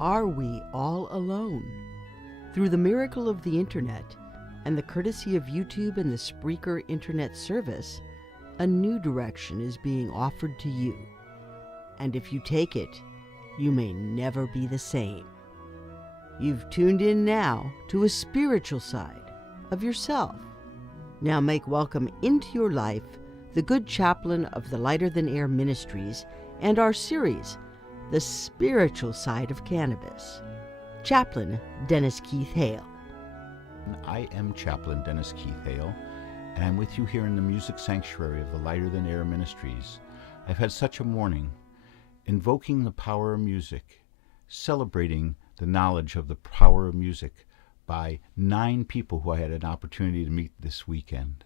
Are we all alone? Through the miracle of the internet and the courtesy of YouTube and the Spreaker internet service, a new direction is being offered to you. And if you take it, you may never be the same. You've tuned in now to a spiritual side of yourself. Now make welcome into your life the good chaplain of the Lighter Than Air Ministries and our series, The Spiritual Side of Cannabis, Chaplain Dennis Keith Hale. I am Chaplain Dennis Keith Hale, and I'm with you here in the music sanctuary of the Lighter Than Air Ministries. I've had such a morning, invoking the power of music, celebrating the knowledge of the power of music by 9 people who I had an opportunity to meet this weekend.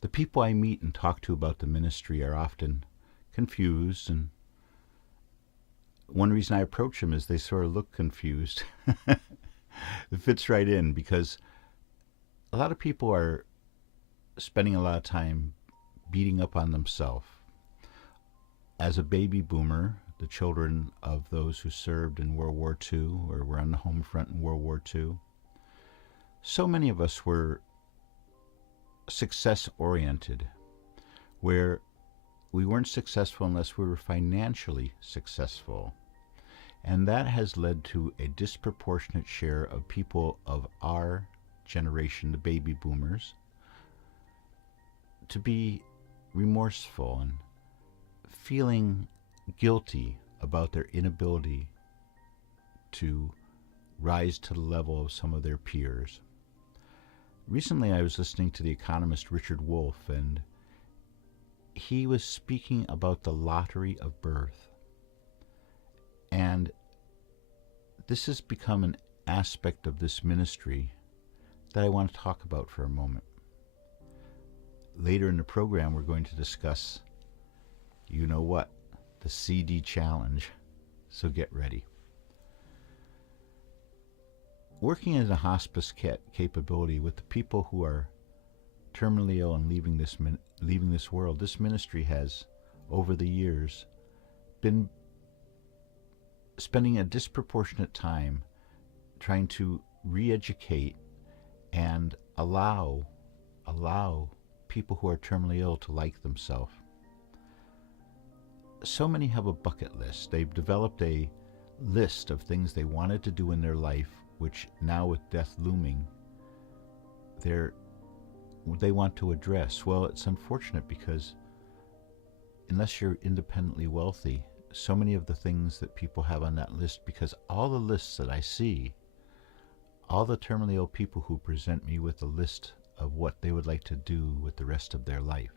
The people I meet and talk to about the ministry are often confused, and one reason I approach them is they sort of look confused. It fits right in because a lot of people are spending a lot of time beating up on themselves. As a baby boomer, the children of those who served in World War II or were on the home front in World War II, so many of us were success-oriented, where we weren't successful unless we were financially successful. And that has led to a disproportionate share of people of our generation, the baby boomers, to be remorseful and feeling guilty about their inability to rise to the level of some of their peers. Recently, I was listening to the economist Richard Wolff, and he was speaking about the lottery of birth. And this has become an aspect of this ministry that I want to talk about for a moment. Later in the program, we're going to discuss, you know what, the CD challenge. So get ready. Working as a hospice capability with the people who are terminally ill and leaving this world, this ministry has, over the years, been spending a disproportionate time trying to re-educate and allow people who are terminally ill to like themselves. So many have a bucket list. They've developed a list of things they wanted to do in their life, which now with death looming, they want to address. Well, it's unfortunate because unless you're independently wealthy, so many of the things that people have on that list, because all the lists that I see, all the terminally ill people who present me with a list of what they would like to do with the rest of their life,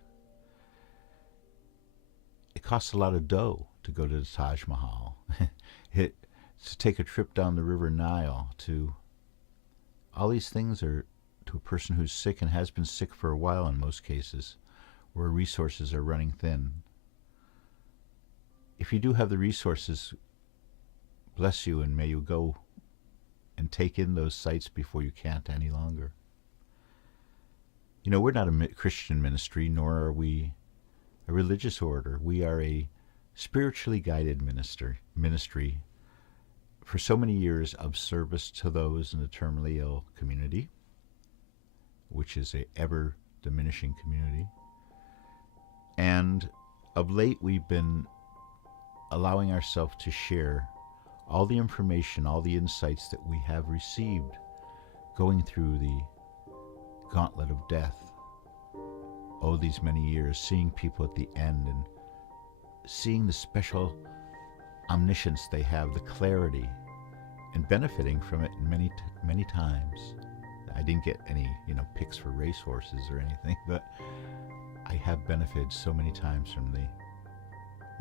it costs a lot of dough to go to the Taj Mahal, to take a trip down the River Nile, to all these things are to a person who's sick and has been sick for a while in most cases, where resources are running thin. If you do have the resources, bless you, and may you go and take in those sights before you can't any longer. You know, we're not a Christian ministry, nor are we a religious order. We are a spiritually guided ministry for so many years of service to those in the terminally ill community, which is an ever-diminishing community. And of late, we've been allowing ourselves to share all the information, all the insights that we have received going through the gauntlet of death. Oh, these many years, seeing people at the end and seeing the special omniscience they have, the clarity, and benefiting from it many times. I didn't get any, picks for racehorses or anything, but I have benefited so many times from the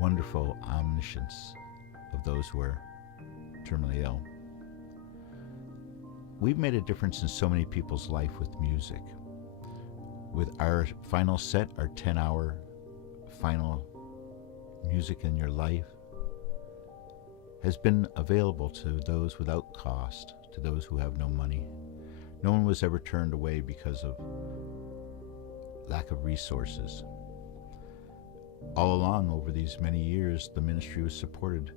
wonderful omniscience of those who are terminally ill. We've made a difference in so many people's life with music. With our final set, our 10-hour final Music in Your Life, has been available to those without cost, to those who have no money. No one was ever turned away because of lack of resources. All along over these many years, the ministry was supported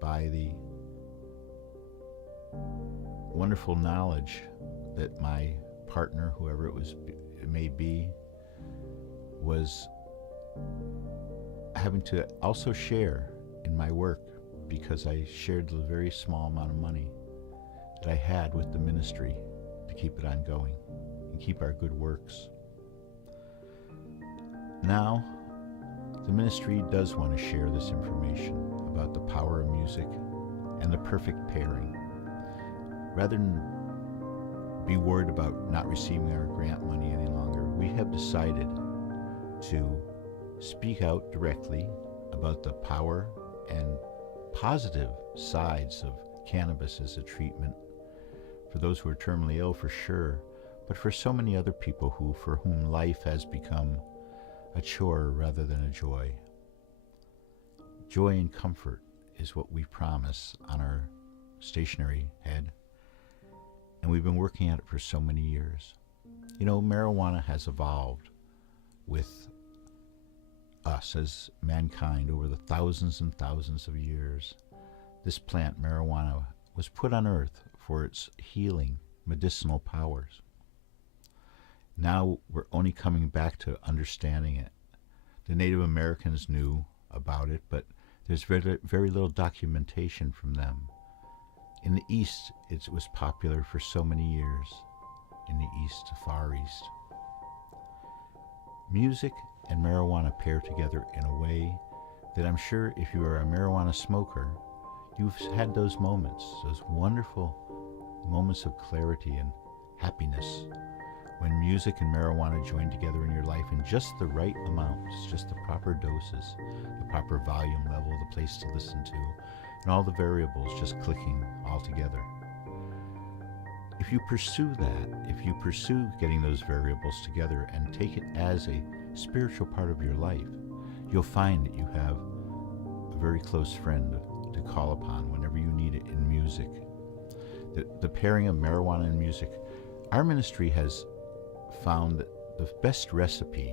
by the wonderful knowledge that my partner, whoever it may be, was having to also share in my work, because I shared the very small amount of money that I had with the ministry to keep it ongoing and keep our good works. Now, the ministry does want to share this information about the power of music and the perfect pairing. Rather than be worried about not receiving our grant money any longer, we have decided to speak out directly about the power and positive sides of cannabis as a treatment for those who are terminally ill, for sure, but for so many other people for whom life has become a chore rather than a joy. Joy and comfort is what we promise on our stationery head, and we've been working at it for so many years. You know, marijuana has evolved with us as mankind over the thousands and thousands of years. This plant, marijuana, was put on earth for its healing medicinal powers. Now we're only coming back to understanding it. The Native Americans knew about it, but there's very, very little documentation from them. In the East, it was popular for so many years. In the East, the Far East. Music and marijuana pair together in a way that I'm sure if you are a marijuana smoker, you've had those moments, those wonderful moments of clarity and happiness when music and marijuana join together in your life in just the right amounts, just the proper doses, the proper volume level, the place to listen to, and all the variables just clicking all together. If you pursue that, if you pursue getting those variables together and take it as a spiritual part of your life, you'll find that you have a very close friend to call upon whenever you need it in music. The pairing of marijuana and music, our ministry has found that the best recipe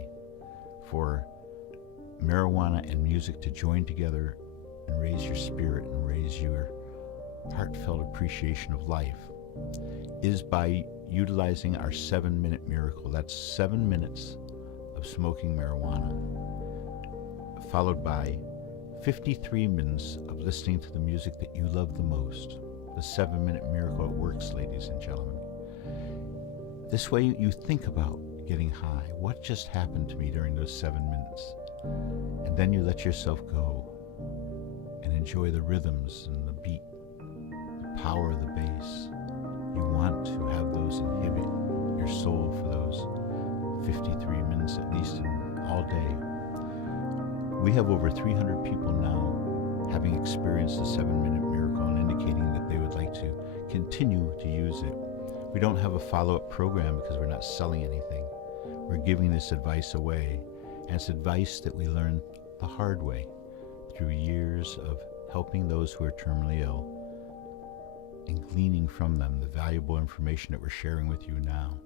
for marijuana and music to join together and raise your spirit and raise your heartfelt appreciation of life is by utilizing our 7-minute miracle. That's 7 minutes of smoking marijuana, followed by 53 minutes of listening to the music that you love the most. The 7-minute miracle, it works, ladies and gentlemen. This way you think about getting high. What just happened to me during those 7 minutes? And then you let yourself go and enjoy the rhythms and the beat, the power of the bass. You want to have those inhibit your soul for those 53 minutes at least all day. We have over 300 people now having experienced the 7-minute miracle and indicating that they would like to continue to use it. We don't have a follow-up program because we're not selling anything. We're giving this advice away, and it's advice that we learned the hard way through years of helping those who are terminally ill and gleaning from them the valuable information that we're sharing with you now.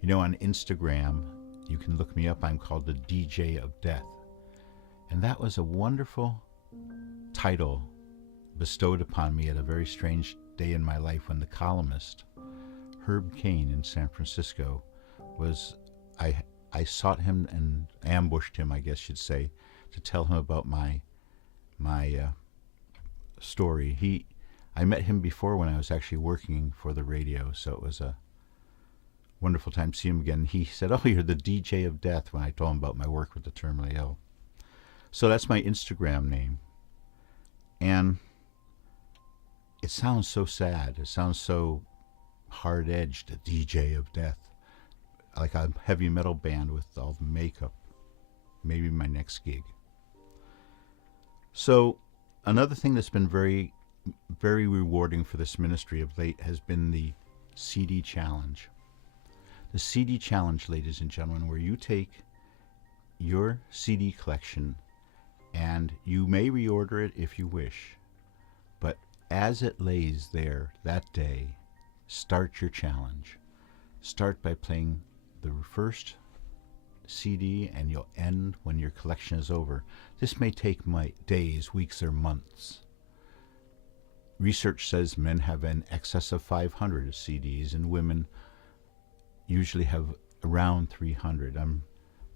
You know, on Instagram, you can look me up. I'm called the DJ of Death. And that was a wonderful title bestowed upon me at a very strange day in my life when the columnist, Herb Cain in San Francisco, I sought him and ambushed him, I guess you'd say, to tell him about my story. I met him before when I was actually working for the radio, so it was a wonderful time to see him again. He said, "Oh, you're the DJ of Death," when I told him about my work with the terminally ill. So that's my Instagram name. And it sounds so sad. It sounds so hard-edged, a DJ of Death. Like a heavy metal band with all the makeup. Maybe my next gig. So another thing that's been very, very rewarding for this ministry of late has been the CD challenge. The CD challenge, ladies and gentlemen, where you take your CD collection and you may reorder it if you wish, but as it lays there that day, start your challenge. Start by playing the first CD and you'll end when your collection is over. This may take days, weeks, or months. research says men have in excess of 500 CDs and women usually have around 300. I'm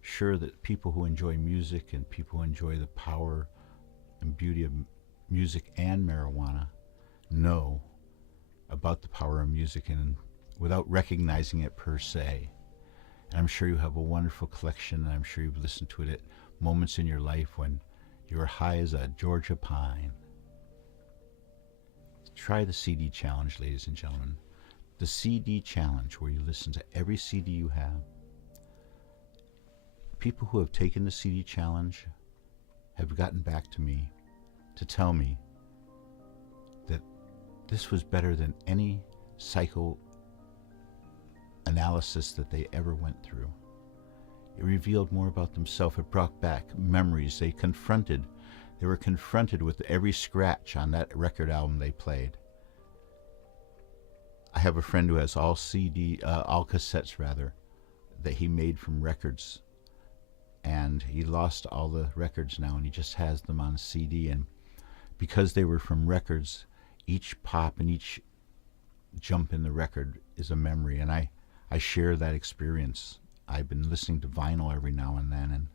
sure that people who enjoy music and people who enjoy the power and beauty of music and marijuana know about the power of music and without recognizing it per se. And I'm sure you have a wonderful collection, and I'm sure you've listened to it at moments in your life when you were high as a Georgia pine. Try the CD challenge, ladies and gentlemen. The CD challenge, where you listen to every CD you have. People who have taken the CD challenge have gotten back to me to tell me that this was better than any psychoanalysis that they ever went through. It revealed more about themselves. It brought back memories. They were confronted with every scratch on that record album they played. I have a friend who has all cassettes that he made from records, and he lost all the records now, and he just has them on CD. And because they were from records, each pop and each jump in the record is a memory, and I share that experience. I've been listening to vinyl every now and then,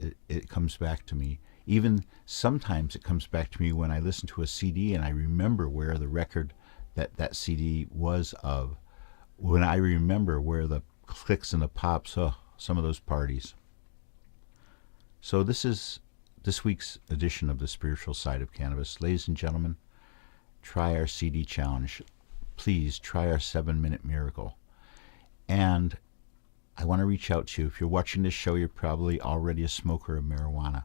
and it comes back to me. Even sometimes it comes back to me when I listen to a CD and I remember where the record that CD was of. When I remember where the clicks and the pops, some of those parties. So this is this week's edition of The Spiritual Side of Cannabis. Ladies and gentlemen, try our CD challenge. Please try our 7-minute miracle. And I want to reach out to you. If you're watching this show, you're probably already a smoker of marijuana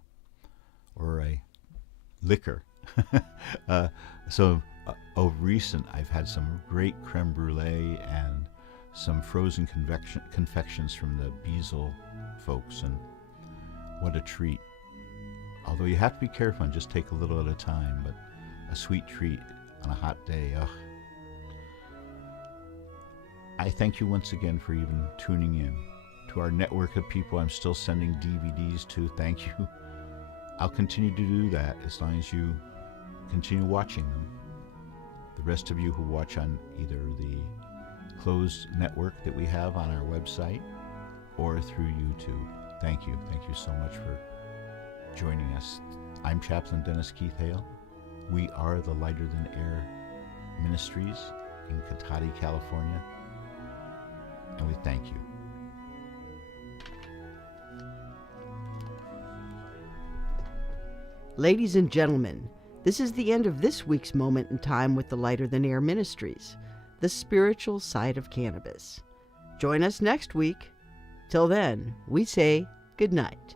or a liquor. Of recent, I've had some great creme brulee and some frozen confections from the Beazle folks, and what a treat. Although you have to be careful and just take a little at a time, but a sweet treat on a hot day. I thank you once again for even tuning in. To our network of people I'm still sending DVDs to, thank you. I'll continue to do that as long as you continue watching them. The rest of you who watch on either the closed network that we have on our website or through YouTube, thank you. Thank you so much for joining us. I'm Chaplain Dennis Keith Hale. We are the Lighter Than Air Ministries in Cotati, California, and we thank you. Ladies and gentlemen, this is the end of this week's Moment in Time with the Lighter Than Air Ministries, the spiritual side of cannabis. Join us next week. Till then, we say good night.